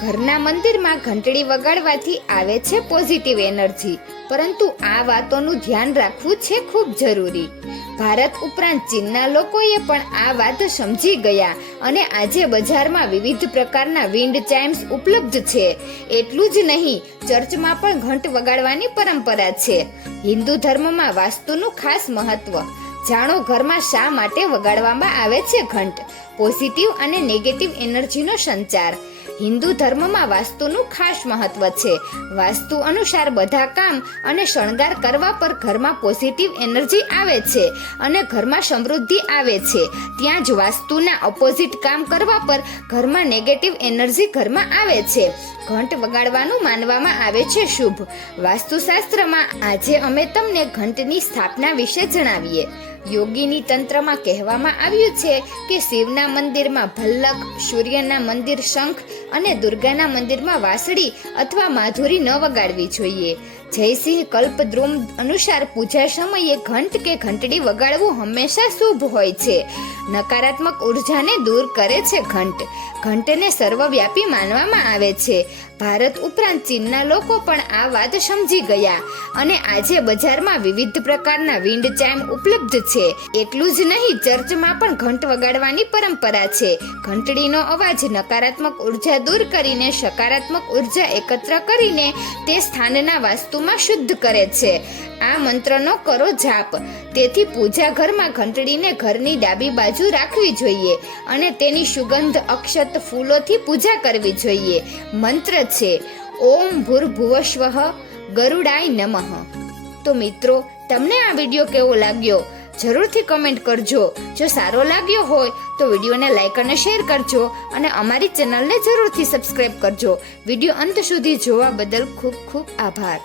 ઘરના મંદિરમાં ઘંટડી વગાડવાથી આવે છે પોઝિટિવ એનર્જી, પરંતુ આ વાતોનું ધ્યાન રાખવું છે ખૂબ જરૂરી. ભારત ઉપરાંત ચીનના લોકોએ પણ આ વાત સમજી ગયા અને આજે બજારમાં વિવિધ પ્રકારના વિન્ડ ચાઇમ્સ ઉપલબ્ધ છે. એટલું જ નહીં, ચર્ચમાં પણ ઘંટ વગાડવાની પરંપરા છે. હિન્દુ ધર્મમાં વાસ્તુનું ખાસ મહત્વ. જાણો ઘરમાં શા માટે વગાડવામાં આવે છે ઘંટ. પોઝિટિવ અને નેગેટિવ એનર્જીનો સંચાર. હિન્દુ ધર્મમાં વાસ્તુનું ખાસ મહત્વ છે. વાસ્તુ અનુસાર બધા કામ અને શણગાર કરવા પર ઘરમાં પોઝિટિવ એનર્જી આવે છે અને ઘરમાં સમૃદ્ધિ આવે છે. ત્યાં જ વાસ્તુના ઓપોઝિટ કામ કરવા પર ઘરમાં નેગેટિવ એનર્જી ઘરમાં આવે છે. ઘંટ વગાડવાનું માનવામાં આવે છે શુભ. વાસ્તુશાસ્ત્રમાં આજે અમે તમને ઘંટની સ્થાપના વિશે જણાવીએ. યોગીની તંત્રમાં કહેવામાં આવ્યું છે કે શિવના મંદિરમાં ભલ્લક, સૂર્યના મંદિર શંખ અને દુર્ગાના મંદિરમાં વાંસળી અથવા માધુરી ન વગાડવી જોઈએ. જયસિંહ કલ્પદ્રુમ અનુસાર પૂજા સમયે ઘંટ કે ઘંટડી વગાડવું હંમેશા શુભ હોય છે. નકારાત્મક ઉર્જાને દૂર કરે છે ઘંટ. ઘંટને સર્વવ્યાપી માનવામાં આવે છે. ભારત ઉપરાંત ચીનના લોકો પણ આ વાત સમજી ગયા અને આજે બજારમાં વિવિધ પ્રકારના વિન્ડ ચાઇમ ઉપલબ્ધ છે. એટલું જ નહીં, ચર્ચમાં પણ ઘંટ વગાડવાની પરંપરા છે. ઘંટડીનો અવાજ નકારાત્મક ઉર્જા દૂર કરીને સકારાત્મક ઉર્જા એકત્ર કરીને તે સ્થાનના વાસ્તુમાં શુદ્ધ કરે છે. આ મંત્રનો કરો જાપ. તેથી પૂજા ઘરમાં ઘંટડીને ઘરની ડાબી બાજુ રાખવી જોઈએ અને તેની સુગંધ અક્ષત ફૂલોથી પૂજા કરવી જોઈએ. મંત્ર છે ઓમ ભૂર્ભુવસ્વઃ ગરુડાય નમઃ. તો મિત્રો, તમને આ વિડીયો કેવો લાગ્યો જરૂરથી કમેન્ટ કરજો. જો સારો લાગ્યો હોય તો વિડીયોને લાઈક અને શેર કરજો અને અમારી ચેનલને જરૂરથી સબસ્ક્રાઇબ કરજો. વિડીયો અંત સુધી જોવા બદલ ખૂબ ખૂબ આભાર.